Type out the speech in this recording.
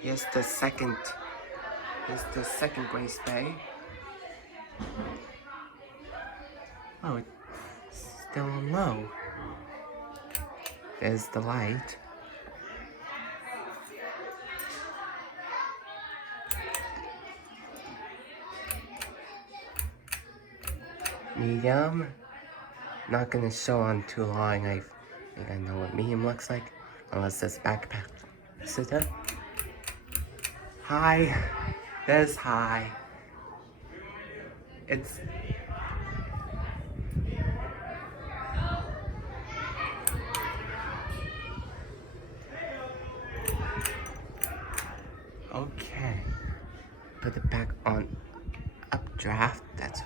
Here's the second gray spray. Oh, it's still low. There's the light. Medium. Not gonna show on too long. I think I know what medium looks like. Unless this backpack. Sitter. High. There's high. It's okay. Put it back on updraft.